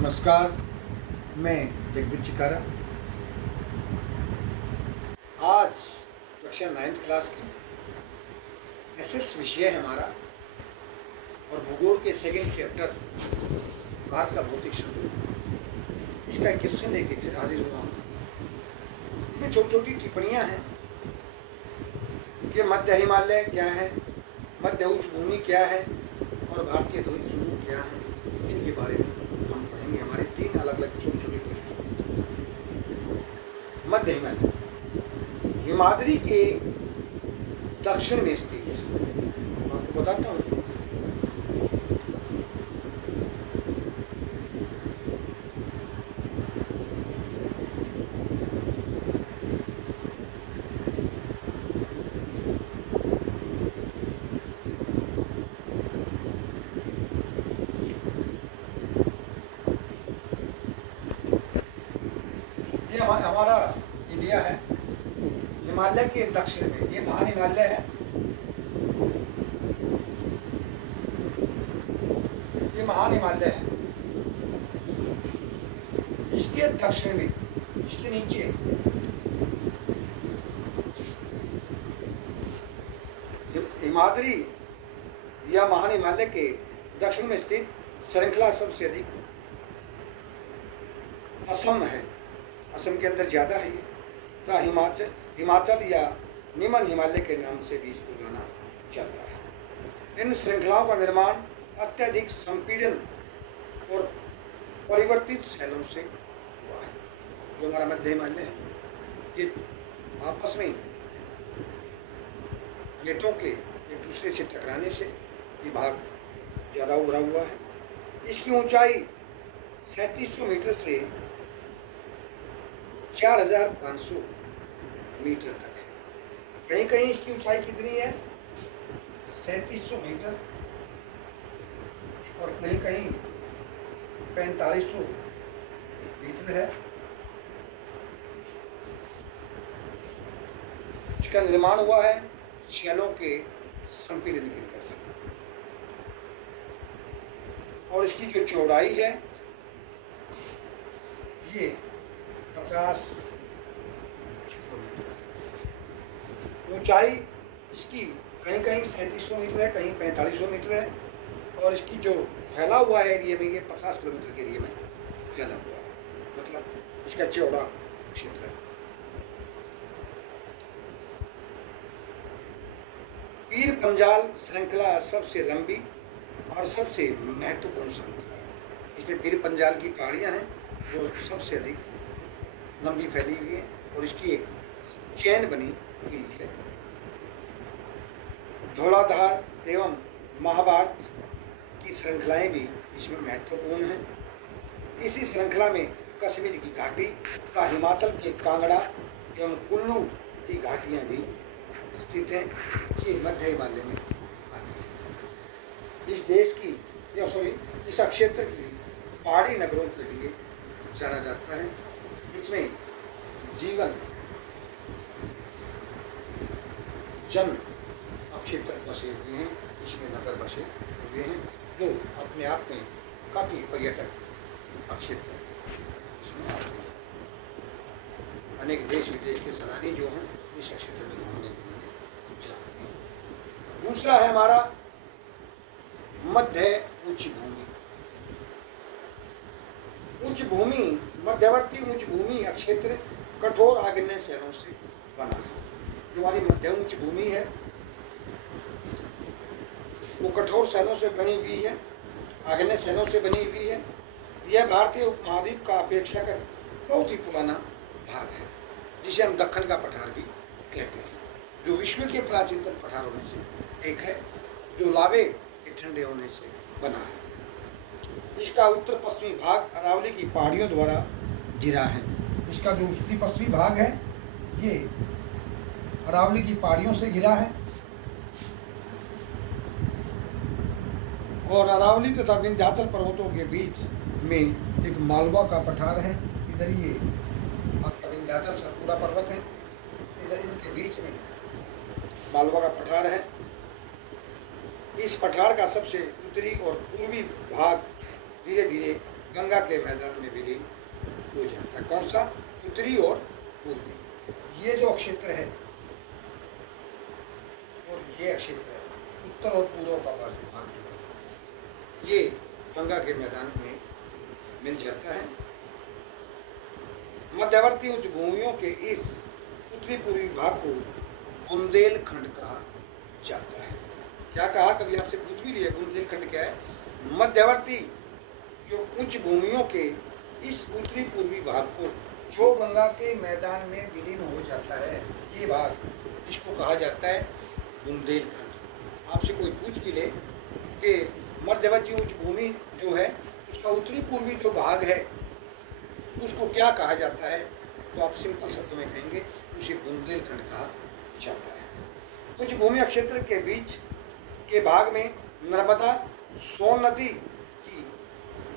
नमस्कार। मैं जगदीप चिकारा। आज कक्षा 9th क्लास की एसएस विषय है हमारा और भूगोल के सेकंड चैप्टर भारत का भौतिक स्वरूप। इसका एक क्वेश्चन लेके फिर हाजिर हुआ हूँ। इसमें छोटी छोटी टिप्पणियाँ हैं कि मध्य हिमालय क्या है, मध्य उच्च भूमि क्या है और भारत के ध्रुवीय समूह क्या है। इनके बारे में हम पढ़ेंगे। हमारे 3 अलग अलग छोटे छोटे क्वेश्चन। मध्य हिमालय हिमाद्री के दक्षिण में स्थित, आपको बताता हूँ। ये हमारा इंडिया है। हिमालय के दक्षिण में ये महान हिमालय है। ये महान हिमालय है। इसके दक्षिण में, इसके नीचे हिमाद्री या महान हिमालय के दक्षिण में स्थित श्रृंखला सबसे अधिक असम है। असम के अंदर ज़्यादा है ये। तो हिमाचल या निम्न हिमालय के नाम से भी इसको जाना जाता है। इन श्रृंखलाओं का निर्माण अत्यधिक संपीड़न और परिवर्तित शैलों से हुआ है। जो हमारा मध्य हिमालय है, ये आपस में प्लेटों के एक दूसरे से टकराने से ये भाग ज़्यादा उभरा हुआ है। इसकी ऊंचाई 3700 मीटर से 4500 मीटर तक है। कहीं कहीं इसकी ऊंचाई कितनी है? 3700 मीटर और कहीं कहीं 4500 मीटर है। इसका निर्माण हुआ है शैलों के संपीड़न की वजह से। और इसकी जो चौड़ाई है ये 50 किलोमीटर। ऊंचाई इसकी कहीं कहीं 3700 मीटर है, कहीं 4500 मीटर है। और इसकी जो फैला हुआ है एरिया में, ये 50 किलोमीटर के एरिया में फैला हुआ है। मतलब इसका चौड़ा क्षेत्र है। पीर पंजाल श्रृंखला सबसे लंबी और सबसे महत्वपूर्ण श्रृंखला है। इसमें पीर पंजाल की पहाड़ियाँ हैं जो सबसे अधिक लंबी फैली हुई है और इसकी एक चैन बनी हुई है। धौलाधार एवं महाभारत की श्रृंखलाएं भी इसमें महत्वपूर्ण हैं। इसी श्रृंखला में कश्मीर की घाटी तथा हिमाचल के कांगड़ा एवं कुल्लू की घाटियां भी स्थित हैं। ये मध्य हिमालय में आती है। इस देश की इस क्षेत्र की पहाड़ी नगरों के लिए जाना जाता है। इसमें जीवन जन क्षेत्र बसे हुए हैं। इसमें नगर बसे हुए हैं जो अपने आप में काफ़ी पर्यटक क्षेत्र इसमें आते हैं। अनेक देश विदेश के सैलानी जो हैं इस क्षेत्र में घूमने के लिए जाते हैं। दूसरा है हमारा मध्य उच्च भूमि। उच्च भूमि मध्यवर्ती उच्च भूमि क्षेत्र कठोर आग्नेय शैलों से बना है। जो हमारी मध्य उच्च भूमि है वो कठोर शैलों से बनी हुई है, आग्नेय शैलों से बनी हुई है। यह भारतीय उपमहाद्वीप का अपेक्षाकृत बहुत ही पुराना भाग है, जिसे हम दक्कन का पठार भी कहते हैं, जो विश्व के प्राचीनतम पठारों में से एक है, जो लावे के ठंडे होने से बना है। इसका उत्तर पश्चिमी भाग अरावली की पहाड़ियों द्वारा घिरा है। इसका जो उत्तरी पश्चिमी भाग है ये अरावली की पहाड़ियों से घिरा है और अरावली तथा विंध्याचल पर्वतों के बीच में एक मालवा का पठार है। इधर ये आपका विंध्याचल सतपुड़ा पर्वत है, इधर इनके बीच में मालवा का पठार है। इस पठार का सबसे उत्तरी और पूर्वी भाग धीरे धीरे गंगा के मैदान में विलीन हो जाता है। कौन सा? उत्तरी और पूर्वी। ये जो क्षेत्र है और ये क्षेत्र है, उत्तर और पूर्व का भाग जो है, ये गंगा के मैदान में मिल जाता है। मध्यवर्ती उच्च भूमियों के इस उत्तरी पूर्वी भाग को बुंदेलखंड कहा जाता है। क्या कहा? कभी आपसे पूछ भी लिया बुंदेलखंड क्या है? मध्यवर्ती जो उच्च भूमियों के इस उत्तरी पूर्वी भाग को जो गंगा के मैदान में विलीन हो जाता है, ये भाग, इसको कहा जाता है बुंदेलखंड। आपसे कोई पूछ भी ले कि मध्यवर्ती उच्च भूमि जो है उसका उत्तरी पूर्वी जो भाग है उसको क्या कहा जाता है, तो आप सिंपल शब्द में कहेंगे उसे बुंदेलखंड कहा जाता है। उच्च भूमि क्षेत्र के बीच के भाग में नर्मदा सोन नदी की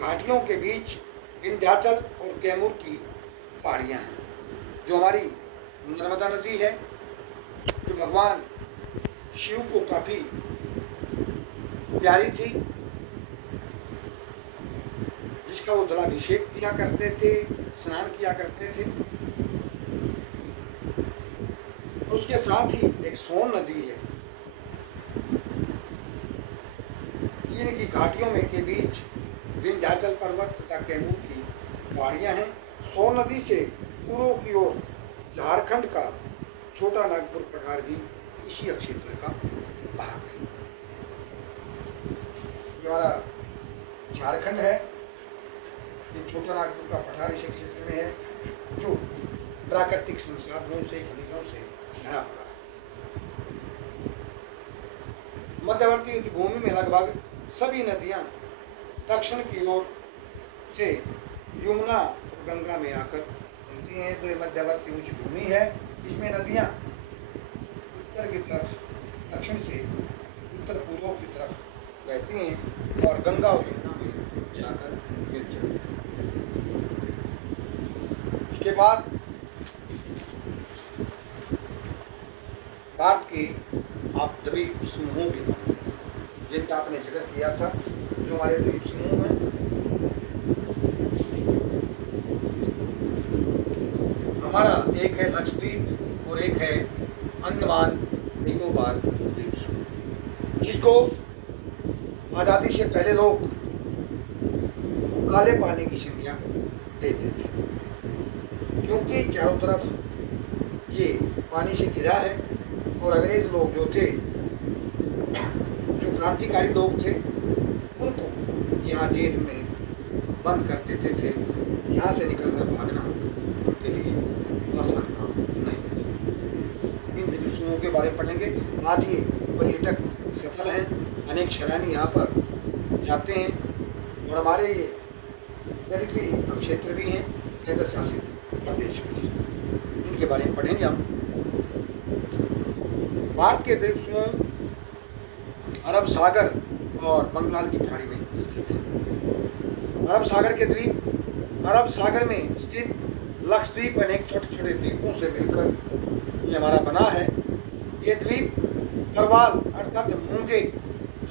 घाटियों के बीच विंध्याचल और कैमूर की पहाड़ियाँ हैं। जो हमारी नर्मदा नदी है, जो भगवान शिव को काफ़ी प्यारी थी, जिसका वो जलाभिषेक किया करते थे, स्नान किया करते थे। उसके साथ ही एक सोन नदी है, इनकी घाटियों में के बीच विंध्याचल पर्वत तथा कैमूर की पहाड़ियाँ हैं। सोन नदी से पूर्व की ओर झारखंड का छोटा नागपुर पठार भी इसी क्षेत्र का भाग है। ये हमारा झारखंड है, ये छोटा नागपुर का पठार इस क्षेत्र में है, जो प्राकृतिक संसाधनों से, खनिजों से भरा पड़ा है। मध्यवर्ती उच्च भूमि में लगभग सभी नदियां दक्षिण की ओर से यमुना और गंगा में आकर मिलती हैं। तो ये मध्यवर्ती उच्च भूमि है, इसमें नदियां उत्तर की तरफ, दक्षिण से उत्तर पूर्व की तरफ बहती हैं और गंगा और यमुना में जाकर मिल जाती हैं। उसके बाद भारत के आप द्वीप समूहों के बारे में, जिनका आपने जिक्र किया था, जो हमारे द्वीप समूह हैं, हमारा एक है लक्षद्वीप और एक है अंडमान निकोबार द्वीप समूह, जिसको आज़ादी से पहले लोग काले पानी की संज्ञा देते थे, क्योंकि चारों तरफ ये पानी से घिरा है और अंग्रेज लोग जो थे, जो क्रांतिकारी लोग थे, उनको यहाँ जेल में बंद कर देते थे। यहाँ से निकलकर भागना उनके लिए आसान काम नहीं था। इन द्वीप समूहों के बारे में पढ़ेंगे। आज ये पर्यटक स्थल हैं, अनेक सैलानी यहाँ पर जाते हैं और हमारे ये टेरिटरी क्षेत्र भी हैं, केंद्र शासित प्रदेश भी हैं, इनके बारे में पढ़ेंगे हम। भारत के द्वीप समूह अरब सागर और बंगाल की खाड़ी में स्थित है। अरब सागर के द्वीप, अरब सागर में स्थित लक्षद्वीप अनेक छोटे छोटे द्वीपों से मिलकर ये हमारा बना है। ये द्वीप परवाल अर्थात मूंगे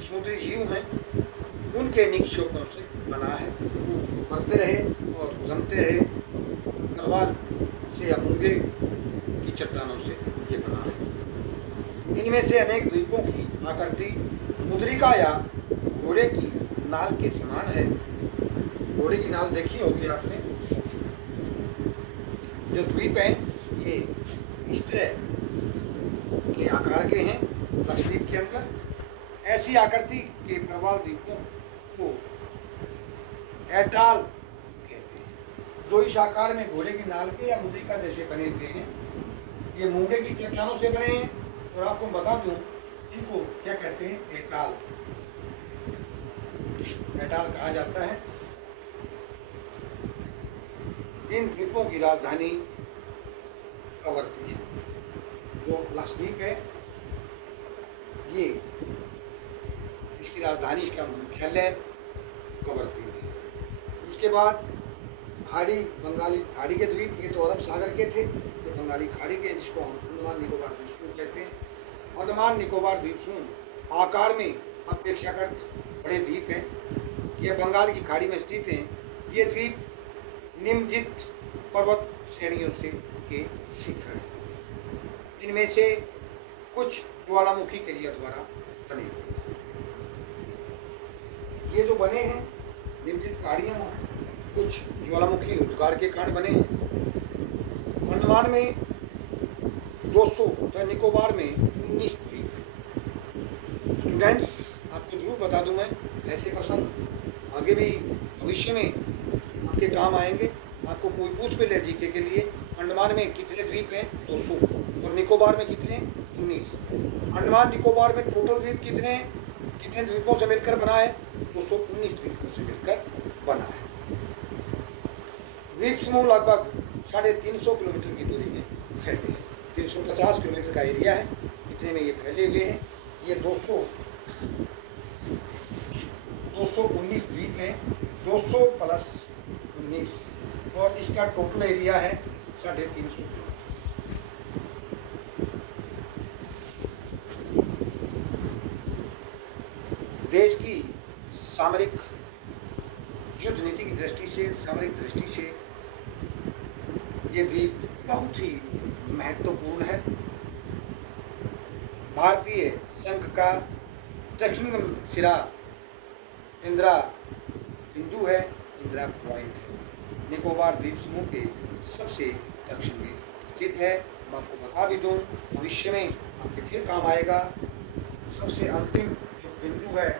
समुद्री जीव हैं, उनके निक्षेपों से बना है। वो बढ़ते रहे और जमते रहे, परवाल से या मूंगे की चट्टानों से ये बना है। इनमें से अनेक द्वीपों की आकृति मुद्रिका या घोड़े की नाल के समान है। घोड़े की नाल देखी होगी आपने। जो द्वीप हैं ये इस तरह के आकार के हैं लक्षद्वीप के अंदर। ऐसी आकृति के परवाल द्वीपों को एटाल कहते हैं, जो इस आकार में घोड़े की नाल के या मुद्रिका जैसे बने हुए हैं। ये मूंगे की चट्टानों से बने हैं और आपको बता दूं इनको क्या कहते हैं, एटाल। एटाल कहा जाता है। इन द्वीपों की राजधानी कवरती है। जो लक्षद्वीप है ये, इसकी राजधानी, इसका मुख्यालय कवरती है। उसके बाद खाड़ी, बंगाली खाड़ी के द्वीप, ये तो अरब सागर के थे, ये बंगाली खाड़ी के, जिसको हम अंडमान निकोबार द्वीप समूह कहते हैं। अंडमान निकोबार द्वीप समूह आकार में अपेक्षाकृत बड़े द्वीप हैं। ये बंगाल की खाड़ी में स्थित हैं। ये द्वीप निम्नलिखित पर्वत श्रेणियों से के शिखर हैं। इनमें से कुछ ज्वालामुखी क्रिया द्वारा बने हुए हैं। ये जो बने हैं निम्नलिखित पहाड़ियाँ कुछ ज्वालामुखी उद्गार के कारण बने हैं। अंडमान में 200 तो निकोबार में 19 द्वीप हैं। स्टूडेंट्स, आपको जरूर बता दूं मैं, ऐसे प्रश्न आगे भी भविष्य में आपके काम आएंगे। आपको कोई पूछ भी ले जीके के लिए, अंडमान में कितने द्वीप हैं? 200। और निकोबार में कितने? 19। अंडमान निकोबार में टोटल द्वीप कितने द्वीपों से मिलकर बना है? 219 द्वीपों से मिलकर बना है। द्वीप समूह लगभग 350 किलोमीटर की दूरी में फैले हैं। 350 किलोमीटर का एरिया है, इतने में ये फैले हुए हैं। ये 219 द्वीप हैं, 200 प्लस 19, और इसका टोटल एरिया है 350 किलोमीटर। देश की सामरिक युद्ध नीति की दृष्टि से, सामरिक दृष्टि से ये द्वीप बहुत ही महत्वपूर्ण है। भारतीय संघ का दक्षिणतम सिरा इंदिरा बिंदु है, इंदिरा पॉइंट है। निकोबार द्वीप समूह के सबसे दक्षिण में स्थित है। मैं आपको बता भी दूँ, भविष्य में आपके फिर काम आएगा। सबसे अंतिम जो बिंदु है,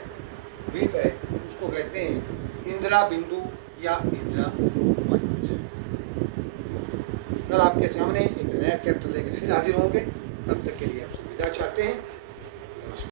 द्वीप है, उसको कहते हैं इंदिरा बिंदु या इंदिरा पॉइंट। कल आपके सामने एक नया चैप्टर लेकर फिर हाजिर होंगे। तब तक के लिए आपसे विदा चाहते हैं।